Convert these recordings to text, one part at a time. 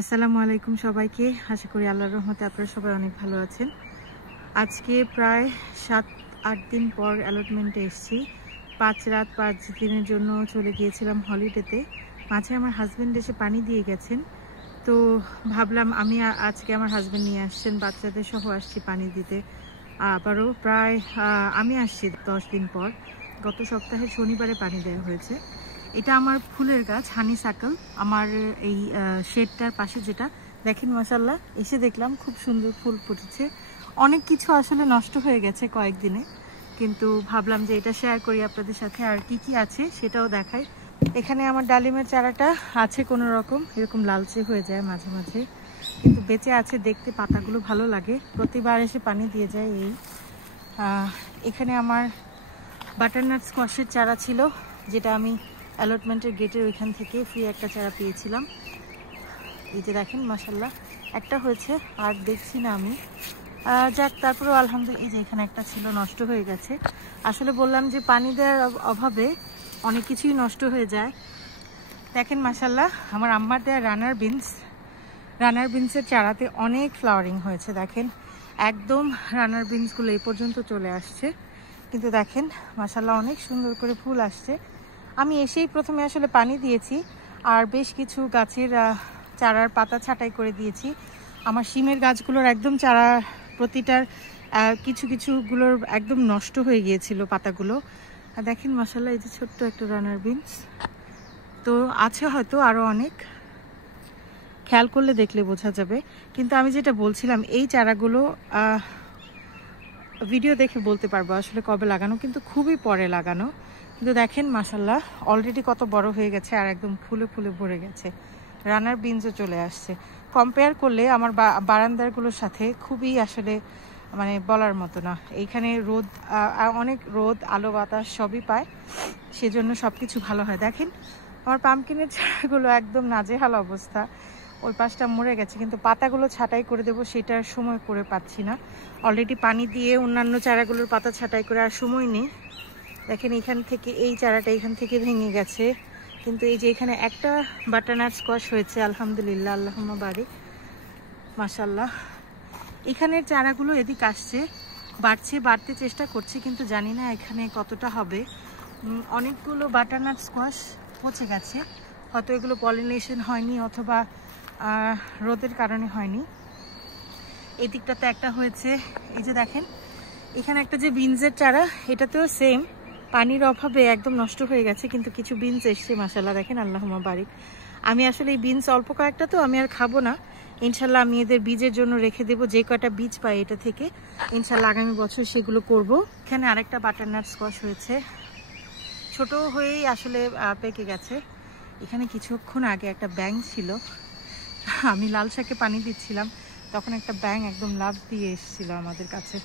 আসসালামু আলাইকুম সবাইকে। আশা করি আল্লাহর রহমতে আপনারা সবাই অনেক ভালো আছেন। আজকে প্রায় 7-8 দিন পর অ্যালটমেন্টে এসেছি। 5 রাত 5 দিনের জন্য চলে গিয়েছিলাম হলিডেতে। মাঝে আমার হাজব্যান্ড এসে পানি দিয়ে গেছেন, তো ভাবলাম আমি আজকে আমার হাজব্যান্ড নিয়ে আসছেন, বাচ্চাদের সহ আসছি পানি দিতে। আবারও প্রায় আমি আসছি 10 দিন পর। গত সপ্তাহে শনিবারে পানি দেওয়া হয়েছে। এটা আমার ফুলের গাছ হানিসাকল, আমার এই শেডটার পাশে যেটা দেখেন, মাশাআল্লাহ এসে দেখলাম খুব সুন্দর ফুল ফুটেছে। অনেক কিছু আসলে নষ্ট হয়ে গেছে কয়েকদিনে, কিন্তু ভাবলাম যে এটা শেয়ার করি আপনাদের সাথে, আর কি কি আছে সেটাও দেখাই। এখানে আমার ডালিমের চারাটা আছে কোনো রকম, এরকম লালচে হয়ে যায় মাঝে মাঝে, কিন্তু বেঁচে আছে, দেখতে পাতাগুলো ভালো লাগে, প্রতিবার এসে পানি দিয়ে যায়। এই এখানে আমার বাটারনাট স্কোয়াশের চারা ছিল, যেটা আমি অ্যালটমেন্টের গেটের ওইখান থেকে ফ্রি একটা চারা পেয়েছিলাম। এই যে দেখেন মাশাআল্লাহ একটা হয়েছে, আর দেখছি না আমি, যাক তারপরেও আলহামদুলিল্লাহ। এই যে এখানে একটা ছিল, নষ্ট হয়ে গেছে। আসলে বললাম যে পানি দেওয়ার অভাবে অনেক কিছুই নষ্ট হয়ে যায়। দেখেন মাশাআল্লাহ আমার আম্মার দেওয়া রানার বিনসের চারাতে অনেক ফ্লাওয়ারিং হয়েছে। দেখেন একদম রানার বিনসগুলো এই পর্যন্ত চলে আসছে, কিন্তু দেখেন মাশাআল্লাহ অনেক সুন্দর করে ফুল আসছে। আমি এসেই প্রথমে আসলে পানি দিয়েছি, আর বেশ কিছু গাছের চারার পাতা ছাঁটাই করে দিয়েছি। আমার শিমের গাছগুলোর একদম চারা প্রতিটার কিছুগুলোর একদম নষ্ট হয়ে গিয়েছিল পাতাগুলো। আর দেখেন মাশাআল্লাহ এই যে ছোট্ট একটা রানার বিনস, তো আছে হয়তো আরও অনেক, খেয়াল করলে দেখলে বোঝা যাবে। কিন্তু আমি যেটা বলছিলাম, এই চারাগুলো ভিডিও দেখে বলতে পারবো আসলে কবে লাগানো, কিন্তু খুবই পরে লাগানো। কিন্তু দেখেন মাশাআল্লাহ অলরেডি কত বড় হয়ে গেছে, আর একদম ফুলে ফুলে ভরে গেছে, রানার বিনসও চলে আসছে। কম্পেয়ার করলে আমার বারান্দারগুলোর সাথে খুবই আসলে মানে বলার মতো না। এইখানে রোদ, অনেক রোদ, আলো বাতাস সবই পায়, সেজন্য সব কিছু ভালো হয়। দেখেন আমার পামকিনের চারাগুলো একদম নাজেহাল অবস্থা, ওই পাশটা মরে গেছে, কিন্তু পাতাগুলো ছাঁটাই করে দেবো সেটার সময় করে পাচ্ছি না। অলরেডি পানি দিয়ে অন্যান্য চারাগুলোর পাতা ছাঁটাই করে আর সময় নেই। দেখেন এখান থেকে এই চারাটা এখান থেকে ভেঙে গেছে, কিন্তু এই যে এখানে একটা বাটারনাট স্কোয়াশ হয়েছে আলহামদুলিল্লাহ, আল্লাহুম্মা বারিক, মাশাআল্লাহ। এখানের চারাগুলো এদিক আসছে, বাড়তে চেষ্টা করছে, কিন্তু জানি না এখানে কতটা হবে। অনেকগুলো বাটারনাট স্কোয়াশ পচে গেছে, হয়তো এগুলো পলিনেশন হয়নি অথবা রোদের কারণে হয়নি। এই দিকটাতে একটা হয়েছে, এই যে দেখেন এখানে একটা যে বিনসের চারা, এটাতেও সেম, পানির অভাবে একদম নষ্ট হয়ে গেছে, কিন্তু কিছু বিনস এসছে মাশাআল্লাহ, দেখেন আল্লাহুম্মা বারিক। আমি আসলে এই বিনস অল্প কয়েকটা, তো আমি আর খাবো না, ইনশাল্লাহ আমি এদের বীজের জন্য রেখে দেবো। যে কয়টা বীজ পাই এটা থেকে ইনশাল্লাহ আগামী বছর সেগুলো করব। এখানে আরেকটা বাটারনাট স্কোয়াশ হয়েছে, ছোট হয়েই আসলে পেকে গেছে। এখানে কিছুক্ষণ আগে একটা ব্যাঙ ছিল, আমি লাল শাকে পানি দিচ্ছিলাম, তখন একটা ব্যাঙ একদম লাফ দিয়ে এসেছিল আমাদের কাছে।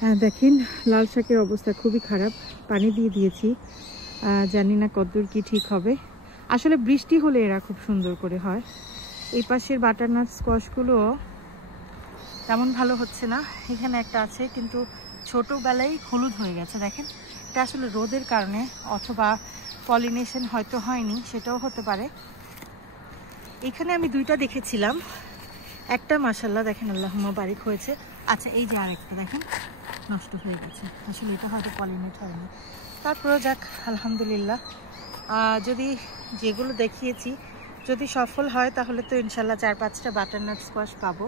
হ্যাঁ দেখেন লাল শাকের অবস্থা খুবই খারাপ, পানি দিয়ে দিয়েছি, জানি না কতদূর কি ঠিক হবে। আসলে বৃষ্টি হলে এরা খুব সুন্দর করে হয়। এই পাশের বাটারনাট স্কোয়াশগুলো তেমন ভালো হচ্ছে না। এখানে একটা আছে, কিন্তু ছোটোবেলায় হলুদ হয়ে গেছে। দেখেন এটা আসলে রোদের কারণে অথবা পলিনেশন হয়তো হয়নি, সেটাও হতে পারে। এখানে আমি দুইটা দেখেছিলাম, একটা মাশাআল্লাহ দেখেন আল্লাহুম্মা বারিক হয়েছে। আচ্ছা এই যে আরেকটা দেখেন নষ্ট হয়ে গেছে, আসলে এটা হয়তো পলিনেট হয়নি। তারপরেও যাক আলহামদুলিল্লাহ, যদি যেগুলো দেখিয়েছি যদি সফল হয় তাহলে তো ইনশাল্লাহ 4-5টা বাটারনাট স্কোয়াশ পাবো।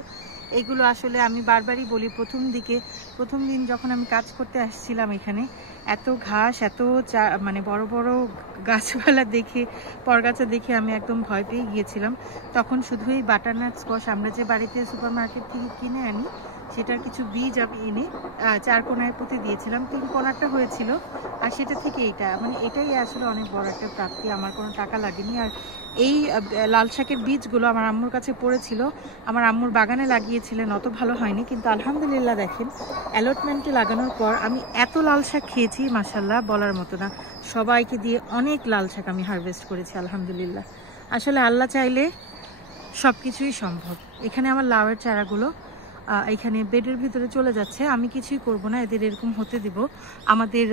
এগুলো আসলে আমি বারবারই বলি, প্রথম দিন যখন আমি কাজ করতে আসছিলাম এখানে, এত ঘাস, এত মানে বড় বড় গাছপালা দেখে, পরগাছা দেখে আমি একদম ভয় পেয়ে গিয়েছিলাম। তখন শুধু এই বাটারনাট স্কোয়াশ আমরা যে বাড়িতে সুপার মার্কেট থেকে কিনে আনি, সেটার কিছু বীজ আমি এনে 4 কোনায় পুঁতে দিয়েছিলাম, 3 কোনাটা হয়েছিল, আর সেটা থেকে এইটা, মানে এটাই আসলে অনেক বড় একটা প্রাপ্তি, আমার কোনো টাকা লাগেনি। আর এই লাল শাকের বীজগুলো আমার আম্মুর কাছে পড়েছিল, আমার আম্মুর বাগানে লাগিয়েছিলেন, অত ভালো হয়নি, কিন্তু আলহামদুলিল্লাহ দেখেন অ্যালটমেন্টে লাগানোর পর আমি এত লাল শাক খেয়েছি মাশাআল্লাহ বলার মতো না। সবাইকে দিয়ে অনেক লাল শাক আমি হারভেস্ট করেছি আলহামদুলিল্লাহ। আসলে আল্লাহ চাইলে সব কিছুই সম্ভব। এখানে আমার লাউয়ের চারাগুলো এখানে বেডের ভিতরে চলে যাচ্ছে, আমি কিছুই করব না, এদের এরকম হতে দিব। আমাদের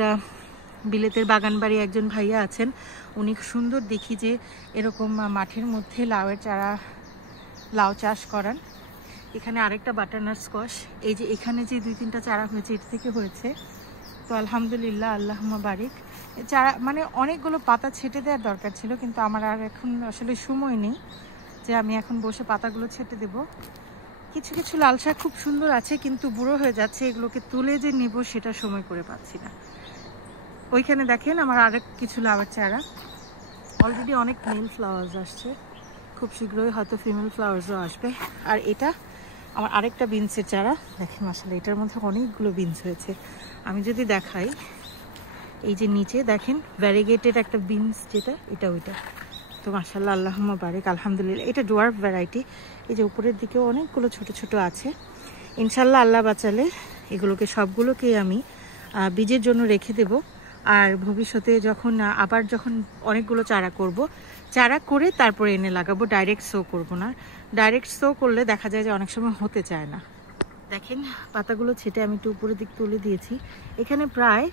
বিলেতের বাগানবাড়ি একজন ভাইয়া আছেন, উনি সুন্দর দেখি যে এরকম মাঠের মধ্যে লাউয়ের চারা লাউ চাষ করান। এখানে আরেকটা বাটারনাট স্কোয়াশ, এই যে এখানে যে 2-3টা চারা হয়েছে এটা থেকে হয়েছে। তো আলহামদুলিল্লাহ, আল্লাহুম্মা বারিক। চারা মানে অনেকগুলো পাতা ছেটে দেওয়ার দরকার ছিল, কিন্তু আমার আর এখন আসলে সময় নেই যে আমি এখন বসে পাতাগুলো ছেটে দেব। কিছু কিছু লাল শাক খুব সুন্দর আছে, কিন্তু বুড়ো হয়ে যাচ্ছে, এগুলোকে তুলে যে নেব সেটা সময় করে পাচ্ছি না। ওইখানে দেখেন আমার আরেক কিছু লাউয়ের চারা, অলরেডি অনেক মেল ফ্লাওয়ার্স আসছে, খুব শীঘ্রই হয়তো ফিমেল ফ্লাওয়ার্সও আসবে। আর এটা আমার আরেকটা বিনসের চারা, দেখেন মাশাআল্লাহ এটার মধ্যে অনেকগুলো বিনস হয়েছে। আমি যদি দেখাই, এই যে নিচে দেখেন ভ্যারিগেটেড একটা বিনস, যেটা এটা ওইটা। তো মাশাআল্লাহ, আল্লাহুম্মা বারিক, আলহামদুলিল্লাহ। এটা ডোয়ার্ফ ভ্যারাইটি, এই যে উপরের দিকেও অনেকগুলো ছোট ছোট আছে। ইনশাল্লাহ আল্লাহ বাঁচালে এগুলোকে সবগুলোকে আমি বীজের জন্য রেখে দেব। আর ভবিষ্যতে যখন আবার যখন অনেকগুলো চারা করব, চারা করে তারপরে এনে লাগাবো, ডাইরেক্ট সো করব না। ডাইরেক্ট সো করলে দেখা যায় যে অনেক সময় হতে চায় না। দেখেন পাতাগুলো ছেটে আমি একটু উপরের দিক তুলে দিয়েছি। এখানে প্রায়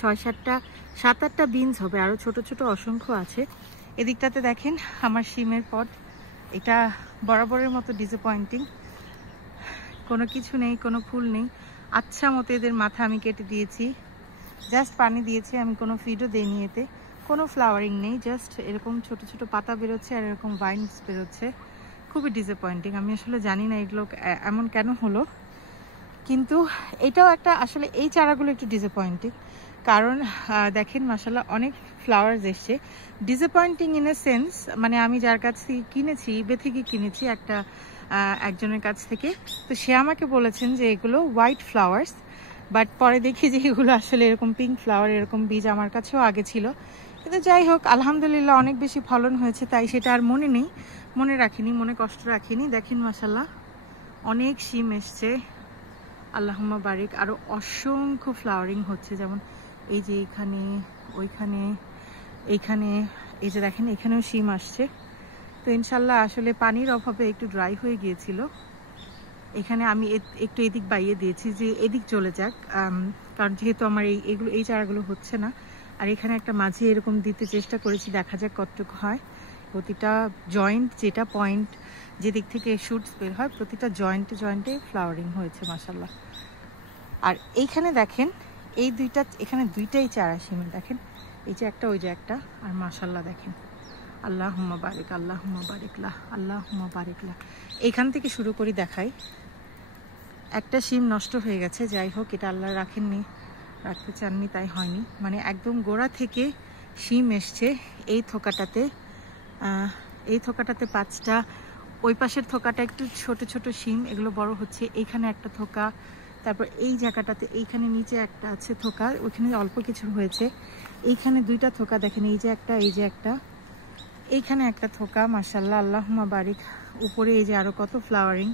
7-8টা বিনস হবে, আরও ছোট ছোট অসংখ্য আছে। এদিকটাতে দেখেন আমার শিমের পট, এটা বরাবরের মতো ডিসঅ্যাপয়েন্টিং, কোনো কিছু নেই, কোনো ফুল নেই। আচ্ছা মতো এদের মাথা আমি কেটে দিয়েছি, জাস্ট পানি দিয়েছি, আমি কোনো ফিডও দিইনি, এতে কোনো ফ্লাওয়ারিং নেই, জাস্ট এরকম ছোট ছোট পাতা বেরোচ্ছে আর এরকম ভাইনস বেরোচ্ছে। খুবই ডিসঅ্যাপয়েন্টিং, আমি আসলে জানি না এগুলো এমন কেন হলো। কিন্তু এটাও একটা আসলে, এই চারাগুলো একটু ডিসঅ্যাপয়েন্টিং, কারণ দেখেন মাশাআল্লাহ অনেক ফ্লাওয়ার্স এসছে। ডিসঅ্যাপয়েন্টিং ইন এ সেন্স, মানে আমি যার কাছ থেকে কিনেছি, ইবে থেকে কিনেছি একজনের কাছ থেকে, তো সে আমাকে বলেছেন যে এগুলো হোয়াইট ফ্লাওয়ার্স, বাট পরে দেখি যে এগুলো আসলে এরকম পিঙ্ক ফ্লাওয়ার, এরকম বীজ আমার কাছেও আগে ছিল। কিন্তু যাই হোক, আলহামদুলিল্লাহ অনেক বেশি ফলন হয়েছে, তাই সেটা আর মনে নেই, মনে রাখিনি, মনে কষ্ট রাখিনি। দেখেন মাশাআল্লাহ অনেক শিম এসছে, আল্লাহুম্মা বারিক। আরও অসংখ্য ফ্লাওয়ারিং হচ্ছে, যেমন এই যে এখানে, ওইখানে, এইখানে, এই যে দেখেন এখানেও শিম আসছে। তো ইনশাল্লাহ আসলে পানির অভাবে একটু ড্রাই হয়ে গিয়েছিল, এখানে আমি একটু এদিক বাইয়ে দিয়েছি যে এদিক চলে যাক, কারণ যেহেতু আমার এই চারাগুলো হচ্ছে না। আর এখানে একটা মাঝে এরকম দিতে চেষ্টা করেছি, দেখা যাক কতটুকু হয়। প্রতিটা জয়েন্ট, যেটা পয়েন্ট যেদিক থেকে শুটস বের হয়, প্রতিটা জয়েন্টে জয়েন্টে ফ্লাওয়ারিং হয়েছে মাশাআল্লাহ। আর এইখানে দেখেন এই দুইটা, এখানে দুইটাই চারা শিমের, দেখেন এই যে একটা, ওই যে একটা, আর মাশাআল্লাহ দেখেন আল্লাহুম্মা বারিক, আল্লাহুম্মা বারিকলাহ, আল্লাহুম্মা বারিকলাহ। এইখান থেকে শুরু করি দেখাই। একটা শিম নষ্ট হয়ে গেছে, যাই হোক এটা আল্লাহ রাখেননি, রাখতে চাননি, তাই হয়নি। মানে একদম গোড়া থেকে শিম এসছে এই থোকাটাতে, এই থোকাটাতে 5টা, ওই পাশের থোকাটা একটু ছোট ছোট শিম, এগুলো বড় হচ্ছে। এইখানে একটা থোকা, তারপর এই জায়গাটাতে, এইখানে নিচে একটা আছে থোকা, ওইখানে অল্প কিছু হয়েছে। এইখানে 2টা থোকা দেখেন, এই যে একটা, এই যে একটা, এইখানে একটা থোকা, মাশাআল্লাহ, আল্লাহুম্মা বারিক। উপরে এই যে আরো কত ফ্লাওয়ারিং,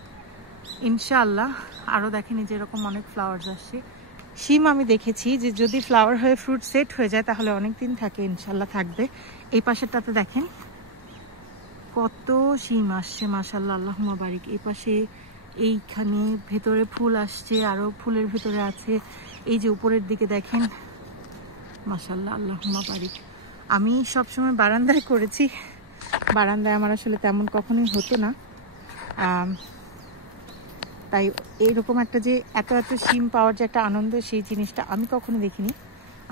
ইনশাআল্লাহ আরো দেখেন এই যে এরকম অনেক ফ্লাওয়ার্স আসছে। শিম আমি দেখেছি যে যদি ফ্লাওয়ার হয়ে ফ্রুট সেট হয়ে যায় তাহলে অনেক দিন থাকে, ইনশাআল্লাহ থাকবে। এই পাশেরটাতে দেখেন কত শিম আসছে, মাশাআল্লাহ, আল্লাহুম্মা বারিক। এই পাশে এইখানে ভেতরে ফুল আসছে, আরো ফুলের ভেতরে আছে। এই যে উপরের দিকে দেখেন, মাশাআল্লাহ, আল্লাহুম্মা বারিক। আমি সবসময় বারান্দায় করেছি, বারান্দায় আমার আসলে তেমন কখনোই হতো না, তাই এইরকম একটা যে এত এত শিম পাওয়ার যে একটা আনন্দ, সেই জিনিসটা আমি কখনো দেখিনি।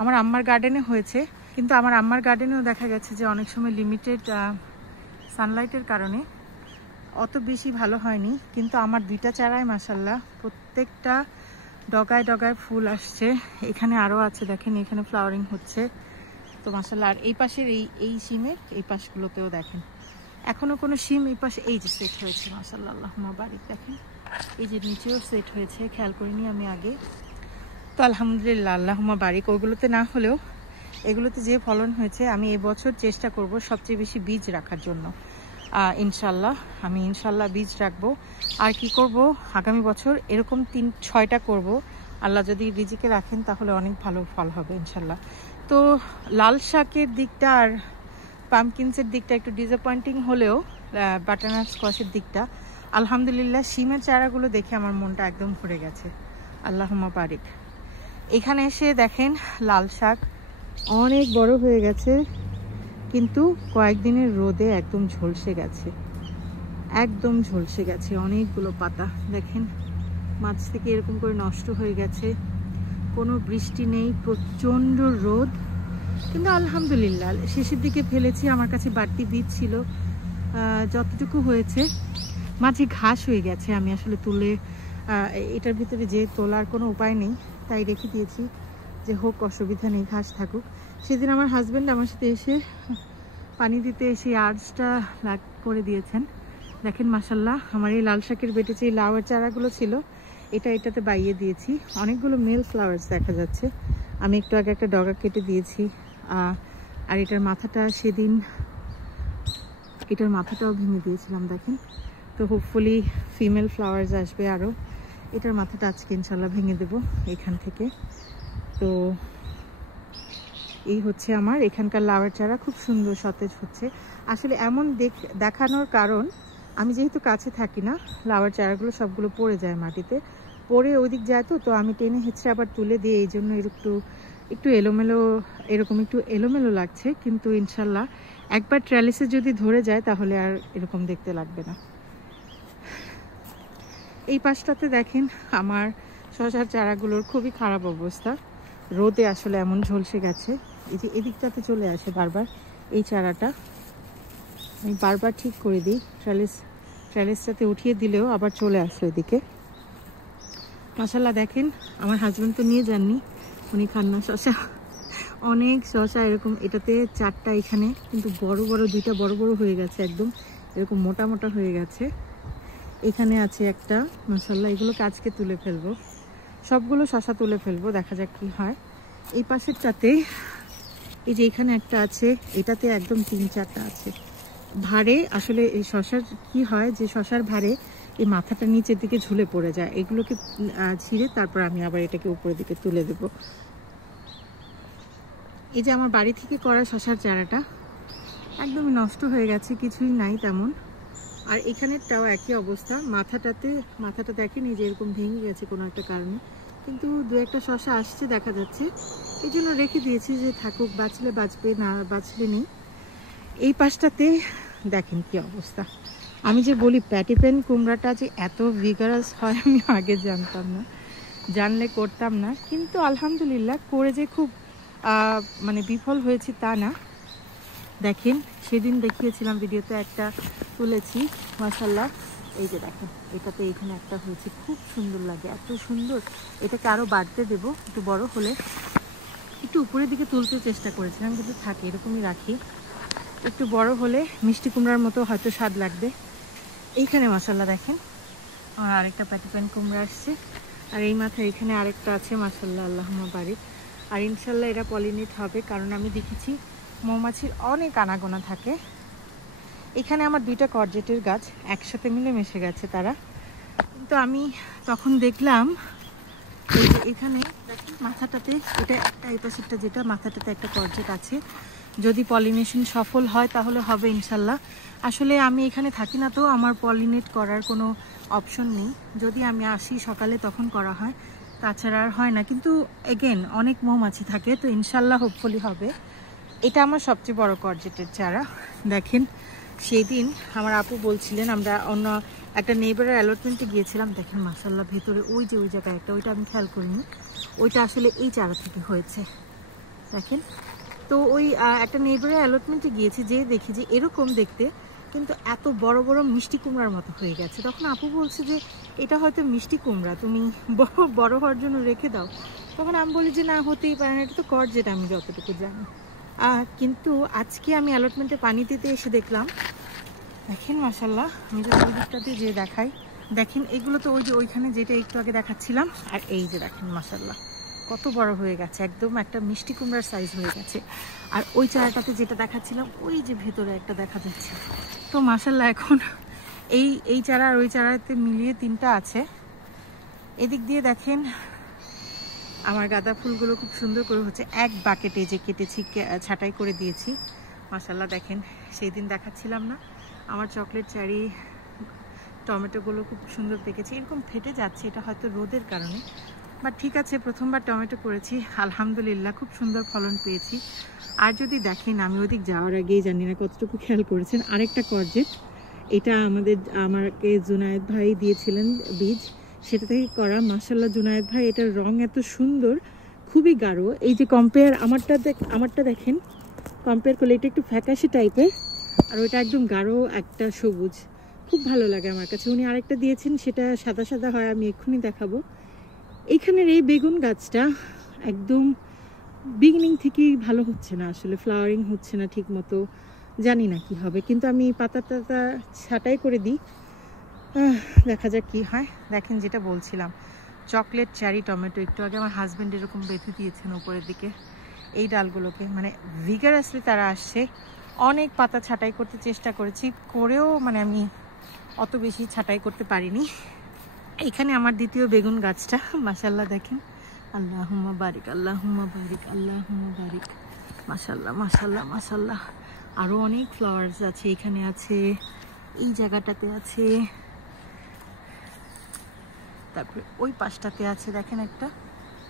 আমার আম্মার গার্ডেনে হয়েছে, কিন্তু আমার আম্মার গার্ডেনেও দেখা গেছে যে অনেক সময় লিমিটেড সানলাইটের কারণে অত বেশি ভালো হয়নি। কিন্তু আমার 2টা চারায় মাশাআল্লাহ প্রত্যেকটা ডগায় ডগায় ফুল আসছে। এখানে আরও আছে দেখেন, এখানে ফ্লাওয়ারিং হচ্ছে তো মাশাআল্লাহ। আর এই পাশের এই শিমের এই পাশগুলোতেও দেখেন এখনো কোনো শিম এই পাশে, এই যে সেট হয়েছে মাশাআল্লাহ, আল্লাহুম্মা বারিক। দেখেন এই যে নিচেও সেট হয়েছে, খেয়াল করিনি আমি আগে। তো আলহামদুলিল্লাহ, আল্লাহুম্মা বারিক। ওইগুলোতে না হলেও এগুলোতে যে ফলন হয়েছে, আমি এবছর চেষ্টা করব সবচেয়ে বেশি বীজ রাখার জন্য। ইনশাল্লাহ আমি ইনশাল্লাহ বীজ রাখবো। আর কি করব, আগামী বছর এরকম 3-6টা করব, আল্লাহ যদি রিজিকে রাখেন তাহলে অনেক ভালো ফল হবে ইনশাল্লাহ। তো লাল শাকের দিকটা আর পামকিনসের দিকটা একটু ডিসঅ্যাপয়েন্টিং হলেও বাটারনাট স্কোয়াশের দিকটা আলহামদুলিল্লাহ, শিমের চারাগুলো দেখে আমার মনটা একদম ভরে গেছে, আল্লাহুম্মা বারিক। এখানে এসে দেখেন লাল শাক অনেক বড় হয়ে গেছে, কিন্তু কয়েকদিনের রোদে একদম ঝলসে গেছে। একদম ঝলসে গেছে, অনেকগুলো পাতা দেখেন মাছ থেকে এরকম করে নষ্ট হয়ে গেছে। কোনো বৃষ্টি নেই, প্রচণ্ড রোদ, কিন্তু আলহামদুলিল্লাহ শেষের দিকে ফেলেছি, আমার কাছে বাড়তি বীজ ছিল, যতটুকু হয়েছে মাঝে ঘাস হয়ে গেছে। আমি আসলে তুলে এটার ভিতরে যে তোলার কোনো উপায় নেই, তাই রেখে দিয়েছি যে হোক, অসুবিধা নেই, ঘাস থাকুক। সেদিন আমার হাজব্যান্ড আমার সাথে এসে পানি দিতে এসে আর্টসটা করে দিয়েছেন। দেখেন মাশাল্লাহ, আমার এই লাল শাকের বেটে যে লাউয়ের চারাগুলো ছিল এটাতে বাইয়ে দিয়েছি। অনেকগুলো মেল ফ্লাওয়ার্স দেখা যাচ্ছে। আমি একটু আগে একটা ডগা কেটে দিয়েছি। আর এটার মাথাটা সেদিন এটার মাথাটাও ভেঙে দিয়েছিলাম দেখেন। তো হোপফুলি ফিমেল ফ্লাওয়ার্স আসবে আরও। এটার মাথাটা আজকে ইনশাল্লাহ ভেঙে দেব এখান থেকে। তো এই হচ্ছে আমার এখানকার লাউয়ের চারা, খুব সুন্দর সতেজ হচ্ছে। আসলে এমন দেখানোর কারণ, আমি যেহেতু কাছে থাকি না, লাউয়ের চারাগুলো সবগুলো পড়ে যায় মাটিতে, পড়ে ওইদিক যায়। তো আমি টেনে হেঁচড়ে আবার তুলে দিই, এই জন্য একটু এলোমেলো, এরকম একটু এলোমেলো লাগছে। কিন্তু ইনশাল্লাহ একবার ট্রেলিসে যদি ধরে যায় তাহলে আর এরকম দেখতে লাগবে না। এই পাশটাতে দেখেন আমার শসার চারাগুলোর খুবই খারাপ অবস্থা, রোদে আসলে এমন ঝলসে গেছে। এই যে এদিকটাতে চলে আসে বারবার এই চারাটা, আমি বারবার ঠিক করে দিই, ট্রেলিসটাতে উঠিয়ে দিলেও আবার চলে আসে এদিকে। মাশাল্লাহ দেখেন আমার হাজব্যান্ড তো নিয়ে যাননি, উনি খান না শসা, অনেক শসা এরকম। এটাতে 4টা, এখানে কিন্তু বড় বড় 2টা বড় বড় হয়ে গেছে, একদম এরকম মোটা মোটা হয়ে গেছে। এখানে আছে একটা, মাশাল্লাহ এগুলোকে আজকে তুলে ফেলবো, সবগুলো শসা তুলে ফেলবো, দেখা যাক কি হয়। এই পাশেরটাতে এই যে এখানে একটা আছে, এটাতে একদম 3-4টা আছে। ভারে আসলে এই শসার কি হয়, যে শসার ভারে এই মাথাটা নিচের দিকে ঝুলে পড়ে যায়, এগুলোকে ছিঁড়ে তারপর আমি আবার এটাকে উপরের দিকে তুলে দেব। এই যে আমার বাড়ি থেকে করা শসার চারাটা একদমই নষ্ট হয়ে গেছে, কিছুই নাই তেমন। আর এখানেরটাও একই অবস্থা, মাথাটা দেখেন এই যে এরকম ভেঙে গেছে কোনো একটা কারণে, কিন্তু 2-1টা শসা আসছে দেখা যাচ্ছে, এই জন্য রেখে দিয়েছি যে থাকুক, বাঁচলে বাঁচবে, না বাঁচলে নেই। এই পাশটাতে দেখেন কি অবস্থা। আমি যে বলি প্যাটিপেন কুমড়াটা যে এত ভিগারাস হয় আমি আগে জানতাম না, জানলে করতাম না, কিন্তু আলহামদুলিল্লাহ করে যে খুব মানে বিফল হয়েছি তা না। দেখেন সেদিন দেখিয়েছিলাম ভিডিওতে, একটা তুলেছি মাশাল্লাহ, এই যে দেখেন এটাতে এখানে একটা হয়েছে, খুব সুন্দর লাগে, এত সুন্দর। এটাকে আরও বাড়তে দেবো, একটু বড় হলে একটু উপরের দিকে তুলতে চেষ্টা করেছিলাম, কিন্তু থাকে এরকমই রাখি, একটু বড় হলে মিষ্টি কুমড়ার মতো হয়তো স্বাদ লাগবে। এইখানে মাশাল্লাহ দেখেন আমার আরেকটা প্যাটিপেন কুমড়া আসছে, আর এই মাথায় এখানে আরেকটা আছে মাশাল্লাহ, আল্লাহুম্মা বারিক। আর ইনশাল্লাহ এরা পলিনেট হবে, কারণ আমি দেখেছি মৌমাছির অনেক আনাগোনা থাকে। এখানে আমার 2টা করজেটের গাছ একসাথে মিলে মিশে গেছে তারা, কিন্তু আমি তখন দেখলাম এই যে এখানে মাথাটাতে, এটা একটা, এই পাশেরটা যেটা মাথাটাতে একটা করজেট আছে, যদি পলিনেশন সফল হয় তাহলে হবে ইনশাল্লাহ। আসলে আমি এখানে থাকি না, তো আমার পলিনেট করার কোনো অপশন নেই, যদি আমি আসি সকালে তখন করা হয়, তাছাড়া আর হয় না। কিন্তু এগেন অনেক মৌমাছি থাকে, তো ইনশাল্লাহ হোপফুলি হবে। এটা আমার সবচেয়ে বড় করজেটের চারা। দেখেন সেই দিন আমার আপু বলছিলেন, আমরা অন্য একটা নেইবারের অ্যালটমেন্টে গিয়েছিলাম, দেখেন মাশাল্লাহ ভেতরে ওই যে ওই জায়গায় একটা, ওইটা আমি খেয়াল করিনি, ওইটা আসলে এই চারা থেকে হয়েছে দেখেন। তো ওই একটা নেইবারের অ্যালটমেন্টে গিয়েছি, যে দেখি যে এরকম দেখতে, কিন্তু এত বড় বড় মিষ্টি কুমড়ার মতো হয়ে গেছে। তখন আপু বলছে যে এটা হয়তো মিষ্টি কুমড়া, তুমি বড় হওয়ার জন্য রেখে দাও। তখন আমি বলি যে না, হতেই পারে না, এটা তো করজেট আমি যতটুকু জানি। কিন্তু আজকে আমি অ্যালটমেন্টে পানি দিতে এসে দেখলাম, দেখেন মাশাল্লাহ, আমি যদি ওই দিকটাতে যে দেখাই, দেখেন এগুলো তো ওই যে ওইখানে যেটা একটু আগে দেখাচ্ছিলাম, আর এই যে দেখেন মাশাল্লাহ কত বড় হয়ে গেছে, একদম একটা মিষ্টি কুমড়ার সাইজ হয়ে গেছে। আর ওই চারাটাতে যেটা দেখাচ্ছিলাম ওই যে ভেতরে একটা দেখা যাচ্ছে। তো মাশাল্লাহ এখন এই চারা আর ওই চারাতে মিলিয়ে 3টা আছে। এদিক দিয়ে দেখেন আমার গাঁদা ফুলগুলো খুব সুন্দর করে হচ্ছে, এক বাকেটে যে কেটেছি, ছাঁটাই করে দিয়েছি মাশাল্লাহ। দেখেন সেই দিন দেখাচ্ছিলাম না, আমার চকলেট চারি টমেটোগুলো খুব সুন্দর পেকেছে, এরকম ফেটে যাচ্ছে, এটা হয়তো রোদের কারণে, বাট ঠিক আছে, প্রথমবার টমেটো করেছি আলহামদুলিল্লাহ, খুব সুন্দর ফলন পেয়েছি। আর যদি দেখেন আমি ওইদিক যাওয়ার আগেই, জানি না কতটুকু খেয়াল করেছেন, আরেকটা করজেট এটা আমাকে জুনায়েদ ভাই দিয়েছিলেন বীজ, সেটা থেকে করা। মাশাআল্লাহ জুনায়েদ ভাই, এটার রং এত সুন্দর, খুবই গাঢ়। এই যে আমারটা দেখেন, কম্পেয়ার করলে এটা একটু ফ্যাকাশে টাইপের, আর ওইটা একদম গাঢ় একটা সবুজ, খুব ভালো লাগে আমার কাছে। উনি আরেকটা দিয়েছেন, সেটা সাদা সাদা হয়, আমি এক্ষুনি দেখাবো। এইখানের এই বেগুন গাছটা একদম বিগিনিং থেকেই ভালো হচ্ছে না, আসলে ফ্লাওয়ারিং হচ্ছে না ঠিক মতো, জানি না কি হবে। কিন্তু আমি পাতা ছাঁটাই করে দিই, দেখা যাক কি হয়। দেখেন যেটা বলছিলাম, চকলেট চেরি টমেটো একটু আগে আমার হাজব্যান্ড এরকম বেঁধে দিয়েছেন উপরের দিকে এই ডালগুলোকে, মানে ভিগারাসলি তারা আসছে। অনেক পাতা ছাঁটাই করতে চেষ্টা করেছি, করেও মানে আমি অত বেশি ছাঁটাই করতে পারিনি। এখানে আমার দ্বিতীয় বেগুন গাছটা, মাশাআল্লাহ দেখেন, আল্লাহুম্মা বারিক, আল্লাহুম্মা বারিক, আল্লাহুম্মা বারিক, মাশাআল্লাহ মাশাআল্লাহ মাশাআল্লাহ। আরও অনেক ফ্লাওয়ার্স আছে, এখানে আছে, এই জায়গাটাতে আছে, তারপরে ওই পাশটাতে আছে, দেখেন একটা।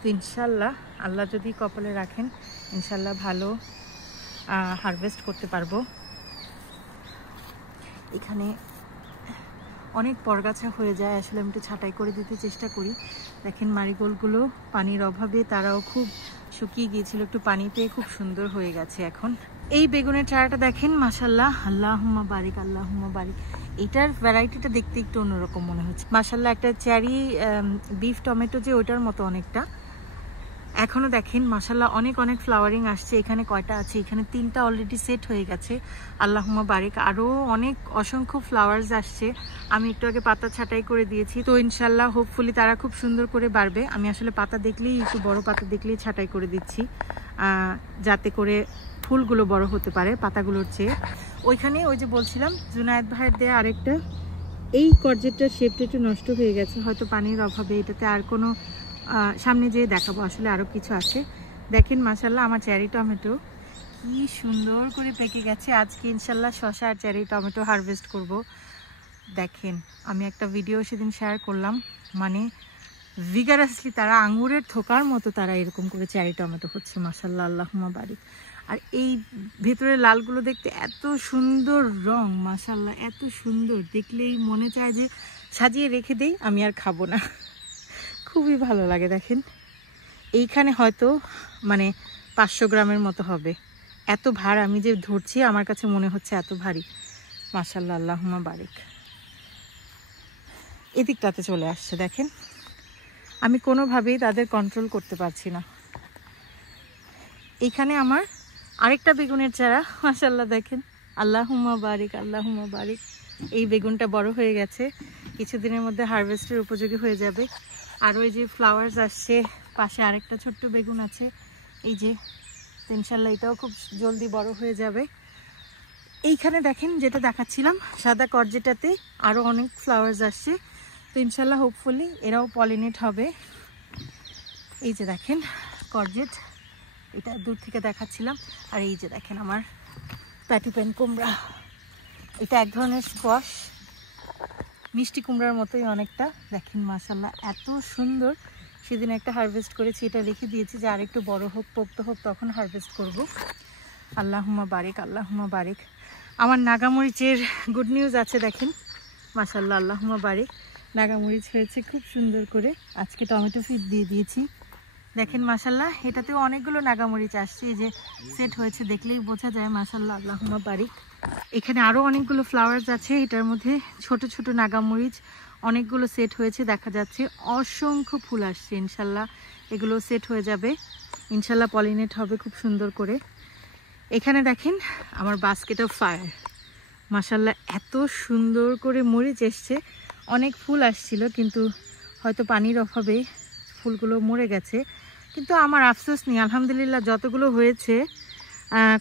তো ইনশাল্লাহ আল্লাহ যদি কপালে রাখেন, ইনশাল্লাহ ভালো হারভেস্ট করতে পারবো। এখানে অনেক পরগাছা হয়ে যায়, আসলে আমি একটু ছাঁটাই করে দিতে চেষ্টা করি। দেখেন মারিগোল্ডগুলো পানির অভাবে তারাও খুব শুকিয়ে গিয়েছিল, একটু পানি পেয়ে খুব সুন্দর হয়ে গেছে এখন। এই বেগুনের চারাটা দেখেন, মাশাআল্লাহ, আল্লাহুম্মা বারিক, আল্লাহুম্মা বারিক। এটার ভ্যারাইটিটা দেখতে একটু অন্যরকম মনে হচ্ছে, মাশাআল্লাহ। একটা চেরি বিফ টমেটো যে ওইটার মতো অনেকটা। এখনো দেখেন মাশাআল্লাহ অনেক ফ্লাওয়ারিং আসছে। এখানে কয়টা আছে? এখানে 3টা অলরেডি সেট হয়ে গেছে, আল্লাহুম্মা বারিক। আরও অসংখ্য ফ্লাওয়ার্স আসছে। আমি একটু আগে পাতা ছাঁটাই করে দিয়েছি, তো ইনশাল্লাহ হোপফুলি তারা খুব সুন্দর করে বাড়বে। আমি আসলে পাতা দেখলেই, একটু বড় পাতা দেখলেই ছাঁটাই করে দিচ্ছি, যাতে করে ফুলগুলো বড় হতে পারে পাতাগুলোর চেয়ে। ওইখানে ওই যে বলছিলাম জুনায়েদ ভাইয়ের দেয়া আরেকটা, এই কর্জেটটার শেপটা একটু নষ্ট হয়ে গেছে, হয়তো পানির অভাবে। এটাতে আর কোনো সামনে যেয়ে দেখাবো, আসলে আরও কিছু আছে। দেখেন মাশাআল্লাহ আমার চেরি টমেটো কি সুন্দর করে পেকে গেছে। আজকে ইনশাল্লাহ শসা আর চেরি টমেটো হারভেস্ট করব। দেখেন আমি একটা ভিডিও সেদিন শেয়ার করলাম, মানে ভিগারাসলি তারা আঙুরের থোকার মতো তারা এরকম করে চেরি টমেটো হচ্ছে, মাশাআল্লাহ, আল্লাহুম্মা বারিক। আর এই ভেতরের লালগুলো দেখতে এত সুন্দর রং, মাশাআল্লাহ, এত সুন্দর, দেখলেই মনে চায় যে সাজিয়ে রেখে দেই, আমি আর খাবো না, খুবই ভালো লাগে। দেখেন এইখানে হয়তো মানে 500 গ্রামের মতো হবে, এত ভার। আমি যে ধরছি আমার কাছে মনে হচ্ছে এত ভারী, মাশাআল্লাহ, আল্লাহুম্মা বারিক। এদিকটাতে চলে আসছে, দেখেন আমি কোনোভাবেই তাদের কন্ট্রোল করতে পারছি না। এইখানে আমার আরেকটা বেগুনের চারা, মাশাআল্লাহ দেখেন, আল্লাহুম্মা বারিক, আল্লাহুম্মা বারিক। এই বেগুনটা বড় হয়ে গেছে, কিছুদিনের মধ্যে হারভেস্টের উপযোগী হয়ে যাবে। আর ওই যে ফ্লাওয়ার্স আসছে, পাশে আরেকটা ছোট্ট বেগুন আছে, এই যে, ইনশাল্লাহ এটাও খুব জলদি বড় হয়ে যাবে। এইখানে দেখেন যেটা দেখাচ্ছিলাম সাদা কর্জেটাতে আরও অনেক ফ্লাওয়ার্স আসছে, তো ইনশাল্লাহ হোপফুলি এরাও পলিনেট হবে। এই যে দেখেন কর্জেট, এটা দূর থেকে দেখাচ্ছিলাম। আর এই যে দেখেন আমার প্যাটিপেন কুমড়া, এটা এক ধরনের স্কোয়াশ, মিষ্টি কুমড়ার মতোই অনেকটা। দেখেন মাশাআল্লাহ এত সুন্দর। সেদিন একটা হারভেস্ট করেছি, এটা রেখে দিয়েছি যে আরেকটু বড় হোক, পোক্ত হোক, তখন হারভেস্ট করব। আল্লাহুম্মা বারিক, আল্লাহুম্মা বারিক। আমার নাগামরিচের গুড নিউজ আছে, দেখেন মাশাআল্লাহ, আল্লাহুম্মা বারিক। নাগামরিচ হয়েছে খুব সুন্দর করে, আজকে টমেটো ফিড দিয়ে দিয়েছি। দেখেন মাশাআল্লাহ এটাতেও অনেকগুলো নাগামরিচ আসছে, এই যে সেট হয়েছে, দেখলেই বোঝা যায়, মাশাআল্লাহ, আল্লাহুম্মা বারিক। এখানে আরও অনেকগুলো ফ্লাওয়ার্স আছে, এটার মধ্যে ছোট ছোট নাগামরিচ অনেকগুলো সেট হয়েছে, দেখা যাচ্ছে অসংখ্য ফুল আসছে। ইনশাল্লাহ এগুলো সেট হয়ে যাবে, ইনশাল্লাহ পলিনেট হবে খুব সুন্দর করে। এখানে দেখেন আমার বাস্কেট অফ ফায়ার, মাশাআল্লাহ এত সুন্দর করে মরিচ এসছে। অনেক ফুল আসছিল, কিন্তু হয়তো পানির অভাবে ফুলগুলো মরে গেছে, কিন্তু আমার আফসোস নেই, আলহামদুলিল্লাহ যতগুলো হয়েছে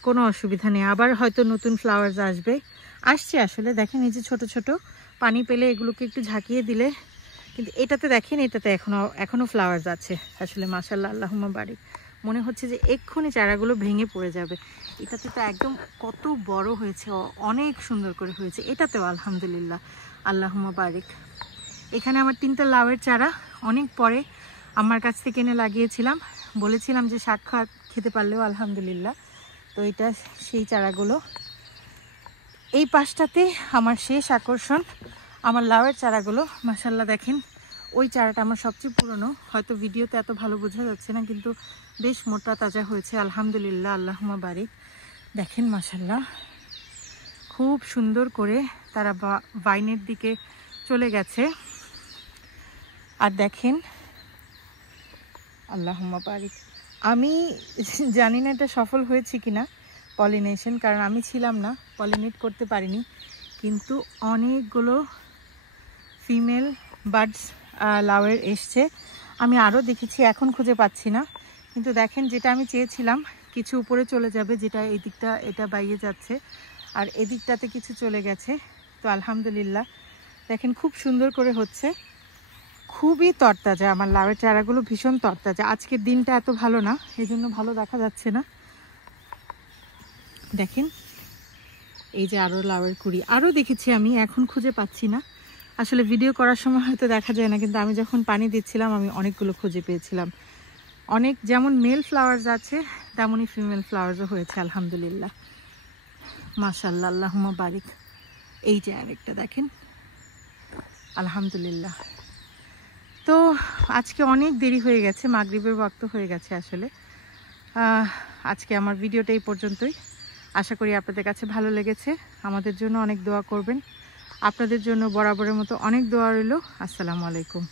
কোনো অসুবিধা নেই। আবার হয়তো নতুন ফ্লাওয়ার্স আসছে আসলে। দেখেন এই যে ছোট ছোট, পানি পেলে এগুলোকে একটু ঝাঁকিয়ে দিলে, কিন্তু এটাতে দেখেন, এটাতে এখনো ফ্লাওয়ার্স আছে আসলে, মাশাআল্লাহ, আল্লাহুম্মা বারিক। মনে হচ্ছে যে এক্ষুনি চারাগুলো ভেঙে পড়ে যাবে। এটাতে তো একদম কত বড় হয়েছে, অনেক সুন্দর করে হয়েছে। এটাতেও আলহামদুলিল্লাহ, আল্লাহুম্মা বারিক। এখানে আমার 3টা লাউয়ের চারা অনেক পরে আমার কাছ থেকে এনে লাগিয়েছিলাম, বলেছিলাম যে শাক খেতে পারলেও আলহামদুলিল্লাহ। তো এটা সেই চারাগুলো। এই পাশটাতে আমার শেষ আকর্ষণ আমার লাউয়ের চারাগুলো। মাশাআল্লাহ দেখেন, ওই চারাটা আমার সবচেয়ে পুরনো, হয়তো ভিডিওতে এত ভালো বোঝা যাচ্ছে না, কিন্তু বেশ মোটা তাজা হয়েছে আলহামদুলিল্লাহ, আল্লাহুম্মা বারিক। দেখেন মাশাআল্লাহ খুব সুন্দর করে তারা ভাইনের দিকে চলে গেছে। আর দেখেন আল্লাহুম্মা বারিক, আমি জানি না এটা সফল হয়েছে কিনা পলিনেশন, কারণ আমি ছিলাম না, পলিনেট করতে পারিনি, কিন্তু অনেকগুলো ফিমেল বার্ডস লাউয়ের এসছে। আমি আরও দেখেছি, এখন খুঁজে পাচ্ছি না, কিন্তু দেখেন যেটা আমি চেয়েছিলাম কিছু উপরে চলে যাবে, যেটা এই দিকটা এটা বাইয়ে যাচ্ছে, আর এদিকটাতে কিছু চলে গেছে। তো আলহামদুলিল্লাহ দেখেন খুব সুন্দর করে হচ্ছে, খুবই তরতাজা আমার লাউয়ের চারাগুলো, ভীষণ তরতাজা। আজকের দিনটা এত ভালো না, এই জন্য ভালো দেখা যাচ্ছে না। দেখেন এই যে আরও লাউয়ের কুড়ি, আরও দেখেছি আমি, এখন খুঁজে পাচ্ছি না। আসলে ভিডিও করার সময় হয়তো দেখা যায় না, কিন্তু আমি যখন পানি দিচ্ছিলাম আমি অনেকগুলো খুঁজে পেয়েছিলাম। অনেক, যেমন মেল ফ্লাওয়ার্স আছে তেমনই ফিমেল ফ্লাওয়ার্সও হয়েছে আলহামদুলিল্লাহ, মাশাআল্লাহ, আল্লাহুম্মা বারিক। এই যে আরেকটা দেখেন আলহামদুলিল্লাহ। তো আজকে অনেক দেরি হয়ে গেছে, মাগরিবের ওয়াক্ত হয়ে গেছে আসলে। আজকে আমার ভিডিওটা এই পর্যন্তই। আশা করি আপনাদের কাছে ভালো লেগেছে। আমাদের জন্য অনেক দোয়া করবেন, আপনাদের জন্য বরাবরের মতো অনেক দোয়া রইল। আসসালামু আলাইকুম।